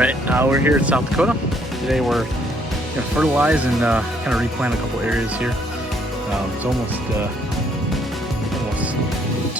Alright, we're here in South Dakota. Today we're going to fertilize and kind of replant a couple areas here. It's almost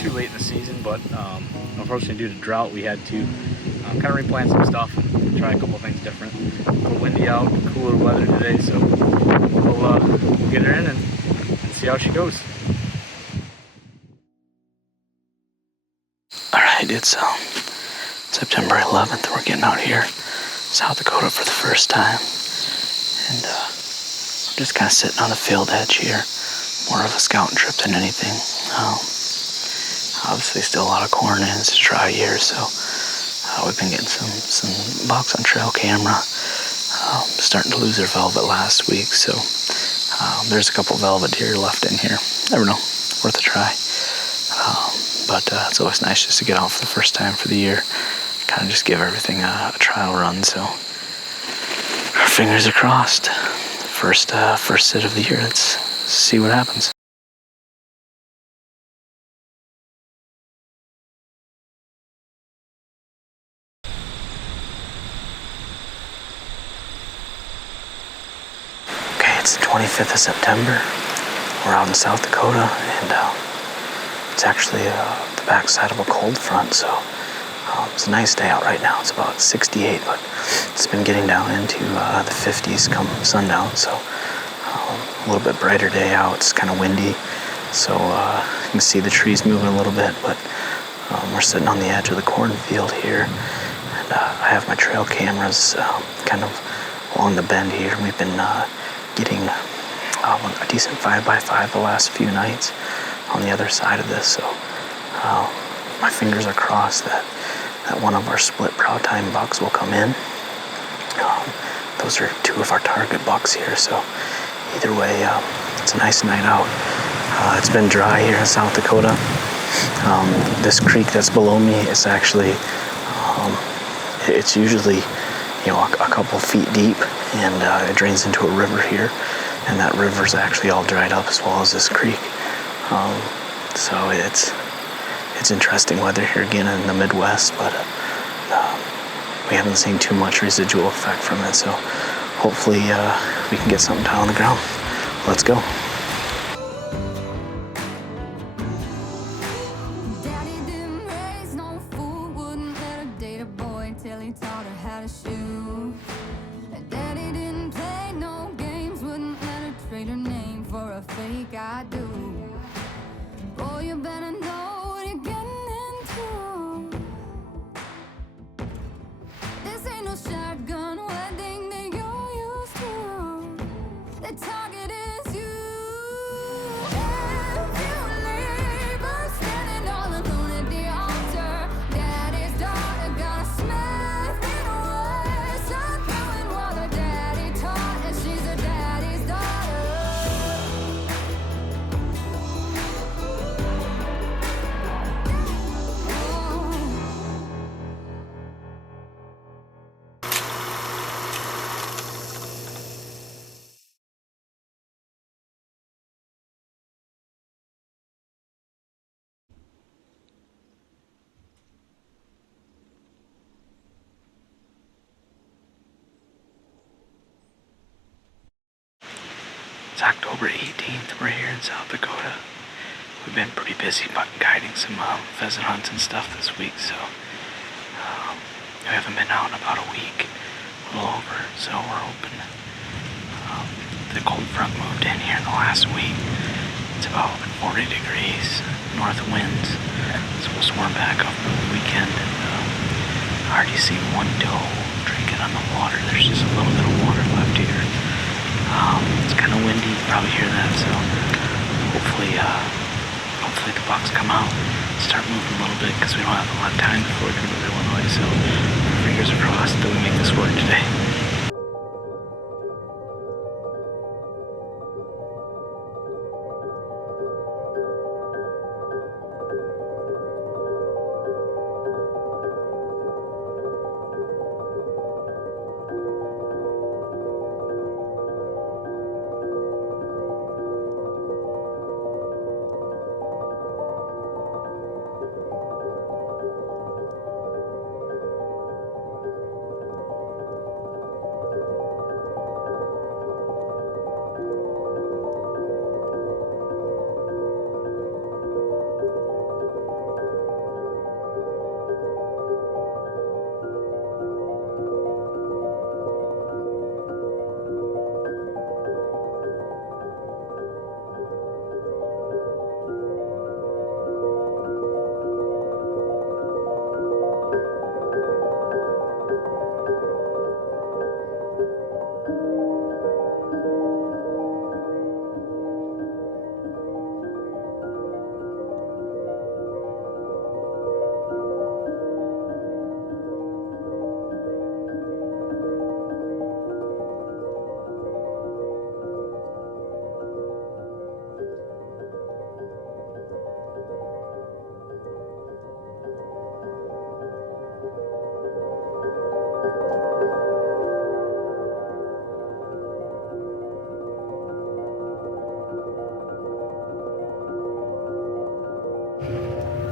too late in the season, but unfortunately due to drought we had to kind of replant some stuff and try a couple things different. A little windy out, cooler weather today, so we'll get her in and see how she goes. Alright, it's September 11th. We're getting out here, South Dakota, for the first time. And we're just kind of sitting on the field edge here. More of a scouting trip than anything. Obviously still a lot of corn in. It's a dry year, so we've been getting some bucks on trail camera. Starting to lose their velvet last week, so there's a couple velvet deer left in here. Never know, worth a try. But it's always nice just to get out for the first time for the year. Kind of just give everything a trial run, so our fingers are crossed. First sit of the year. Let's see what happens. Okay, it's the 25th of September. We're out in South Dakota, and it's actually the backside of a cold front, so it's a nice day out right now. It's about 68, but it's been getting down into the 50s come sundown, so a little bit brighter day out. It's kind of windy, so you can see the trees moving a little bit, but we're sitting on the edge of the cornfield here, and I have my trail cameras kind of along the bend here. We've been getting a decent 5x5 the last few nights on the other side of this, so my fingers are crossed that one of our split prow time bucks will come in. Those are two of our target bucks here, so either way, it's a nice night out. It's been dry here in South Dakota. This creek that's below me is actually, it's usually, a couple feet deep, and it drains into a river here, and that river's actually all dried up as well as this creek. So it's interesting weather here again in the Midwest, but we haven't seen too much residual effect from it, so hopefully we can get something down on the ground. Let's go. Daddy didn't raise no fool, wouldn't let her date a boy till he taught her how to shoot. And Daddy didn't play no games, wouldn't let her trade her name for a fake I do. Boy, you better know what you're getting into. This ain't no shotgun wedding that you're used to. The target is you. If you leave her standing all alone at the altar, Daddy's daughter got a smack in her way. Stop doing what her daddy taught, and she's her daddy's daughter. It's October 18th. We're here in South Dakota. We've been pretty busy guiding some pheasant hunts and stuff this week, so we haven't been out in about a week, a little over, so we're hoping. The cold front moved in here in the last week. It's about 40 degrees, north winds. It's supposed to warm back up over the weekend, and I already see one doe drinking on the water. There's just a little bit of water left here. It's kind of windy, you probably hear that, so hopefully the bucks come out and start moving a little bit, because we don't have a lot of time before we're going to go to Illinois, so fingers are crossed that we make this work today.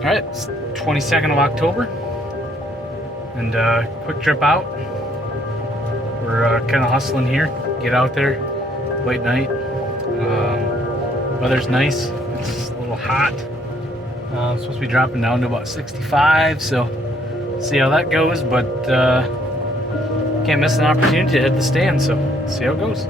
All right, it's 22nd of October, and quick trip out. We're kind of hustling here. Get out there, late night. Weather's nice. It's a little hot. It's supposed to be dropping down to about 65, so see how that goes. But can't miss an opportunity to hit the stand, so see how it goes.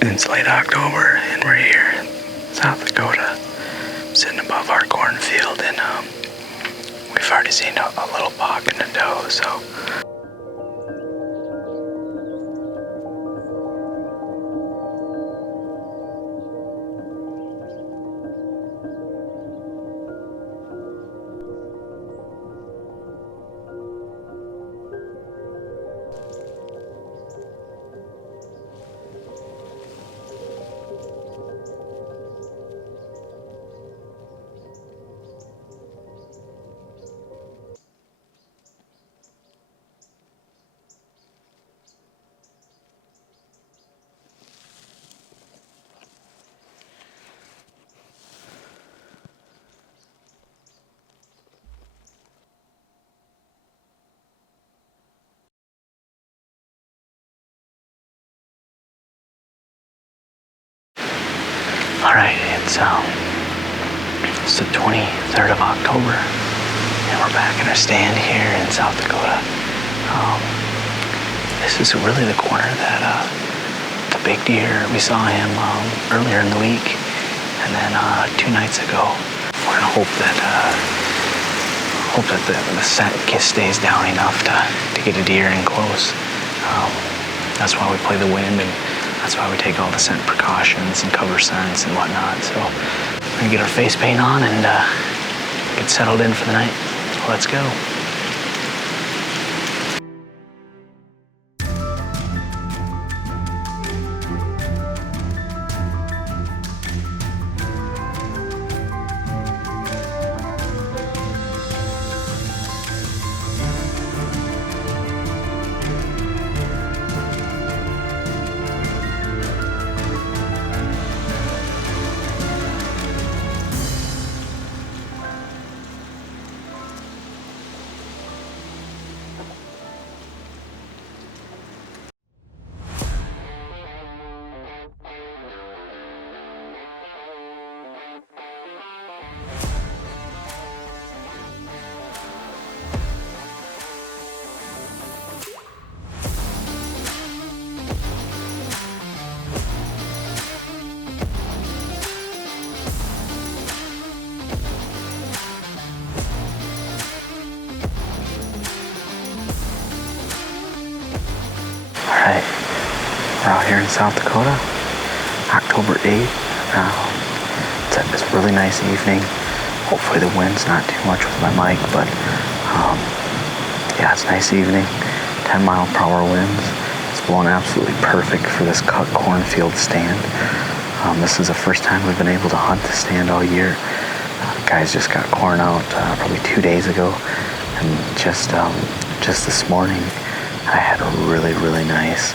It's late October, and we're here in South Dakota, sitting above our cornfield, and we've already seen a little buck and a doe, so. All right, it's the 23rd of October, and we're back in our stand here in South Dakota. This is really the corner that the big deer, we saw him earlier in the week, and then 2 nights ago. We're gonna hope that the scent stays down enough to get a deer in close. That's why we play the wind, and that's why we take all the scent precautions and cover scents and whatnot. So we're gonna get our face paint on and get settled in for the night. Let's go. Alright, we're out here in South Dakota, October 8th. It's a really nice evening. Hopefully the wind's not too much with my mic, but yeah, it's a nice evening. 10-mile-per-hour winds. It's blowing absolutely perfect for this cut cornfield stand. This is the first time we've been able to hunt the stand all year. Guys just got corn out probably 2 days ago, and just this morning I had a really nice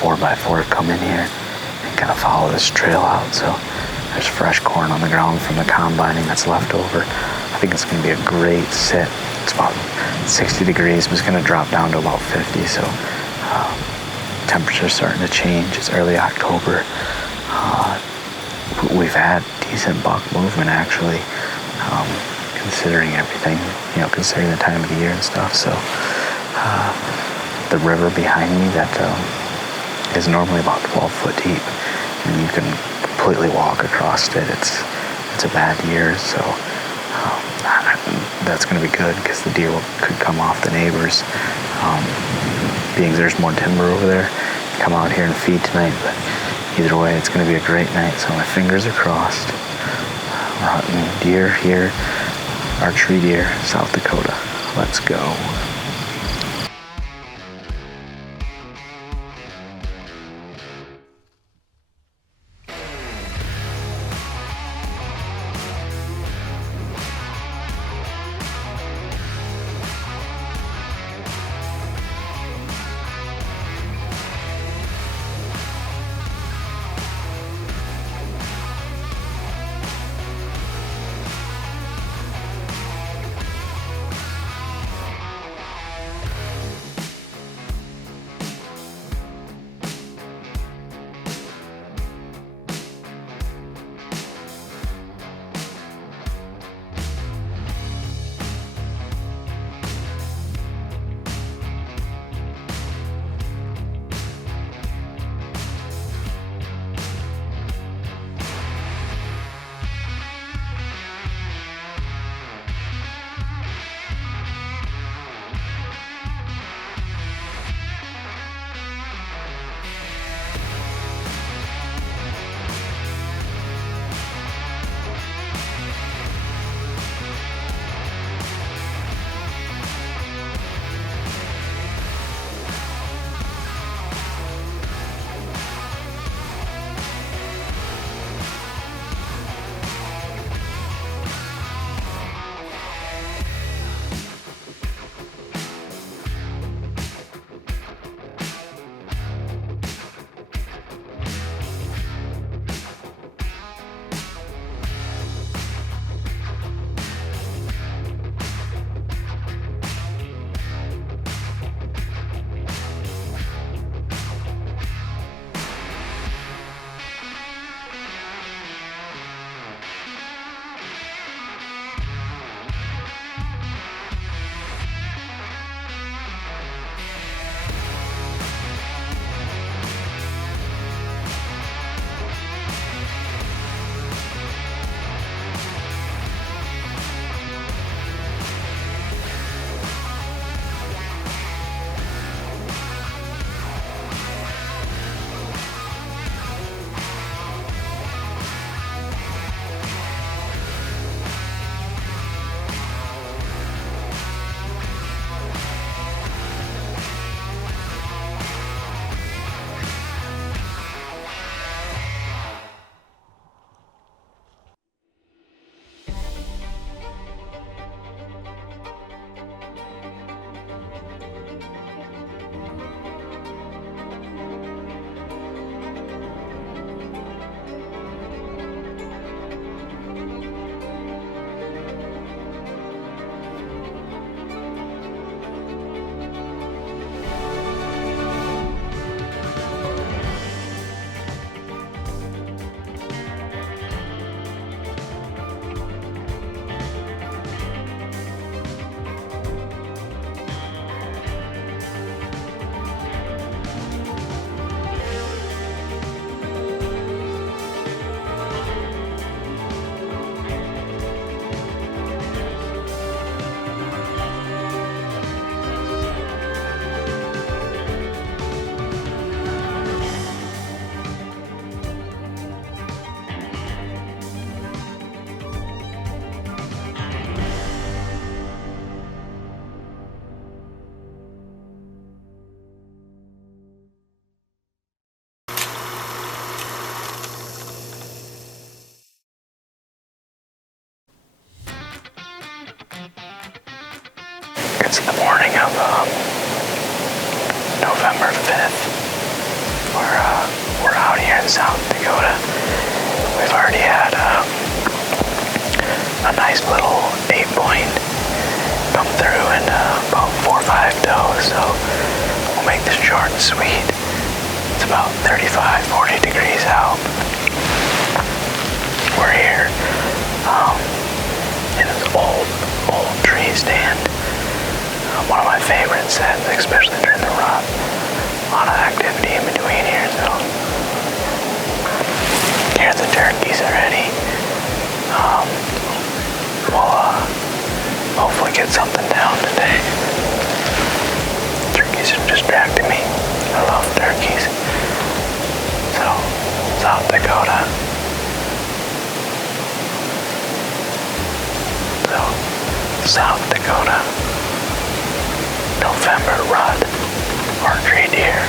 4x4 come in here and kind of follow this trail out. So there's fresh corn on the ground from the combining that's left over. I think it's going to be a great sit. It's about 60 degrees, but it's going to drop down to about 50. So temperature's starting to change. It's early October. We've had decent buck movement actually, considering everything, considering the time of the year and stuff. So the river behind me that is normally about 12 foot deep, and you can completely walk across it. It's a bad year, so that's going to be good because the deer could come off the neighbors. Being there's more timber over there, come out here and feed tonight. But either way, it's going to be a great night. So my fingers are crossed. We're hunting deer here, archery deer, South Dakota. Let's go. It's the morning of November 5th. We're out here in South Dakota. We've already had a nice little 8-point come through and about 4 or 5 does. So we'll make this short and sweet. It's about 35, 40 degrees out. We're here in this old tree stand. One of my favorites, especially during the rut. A lot of activity in between here, so here's the turkeys already. We'll hopefully get something down today. Turkeys are distracting me. I love turkeys. So, South Dakota. South Dakota, November rut, archery deer.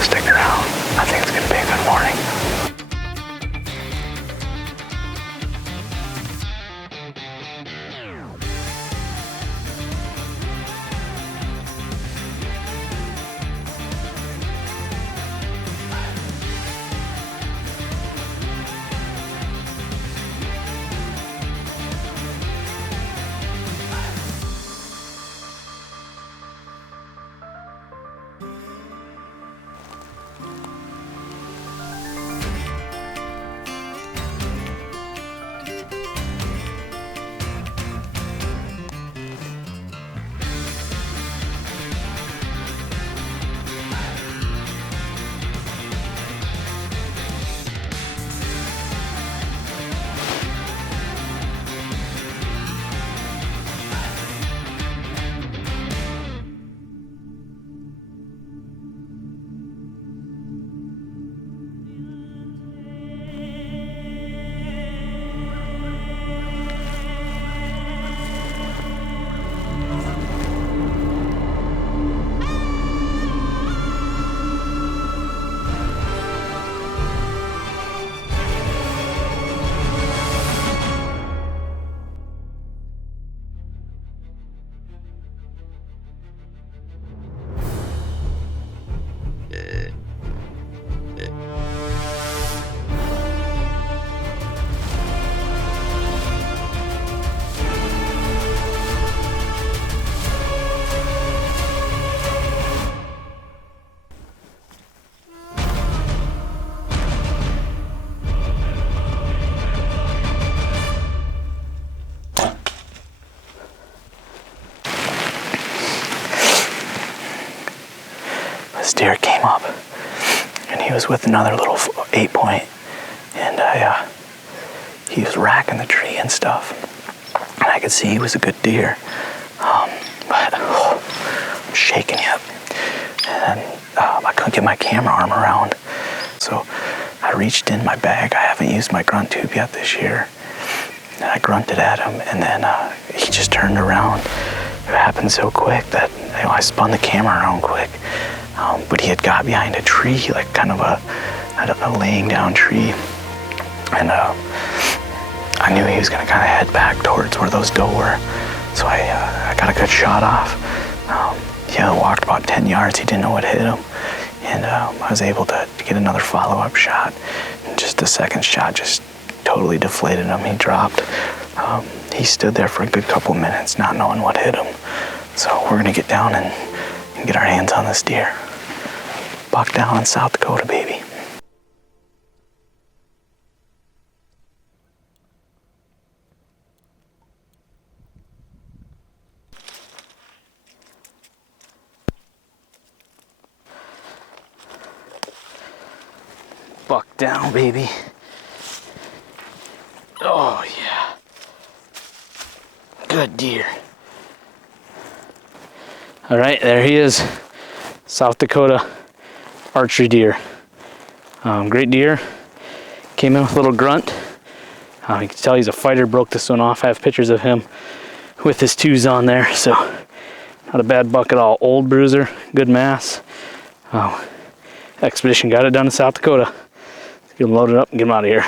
Stick around. I think it's gonna be a good morning. This deer came up, and he was with another little 8-point, and he was racking the tree and stuff, and I could see he was a good deer, but I'm shaking him, and I couldn't get my camera arm around, so I reached in my bag. I haven't used my grunt tube yet this year, and I grunted at him, and then he just turned around. It happened so quick that I spun the camera around quick. But he had got behind a tree, like kind of a laying down tree. And I knew he was gonna kind of head back towards where those doe were. So I got a good shot off. He walked about 10 yards, he didn't know what hit him. And I was able to get another follow-up shot. And just the second shot just totally deflated him. He dropped. He stood there for a good couple minutes not knowing what hit him. So we're gonna get down and get our hands on this deer. Buck down in South Dakota, baby. Buck down, baby. Oh yeah. Good deer. All right, there he is. South Dakota archery deer. Great deer. Came in with a little grunt. You can tell he's a fighter. Broke this one off. I have pictures of him with his twos on there. So not a bad buck at all. Old bruiser, good mass. Expedition got it done in South Dakota. Let's get him loaded up and get him out of here.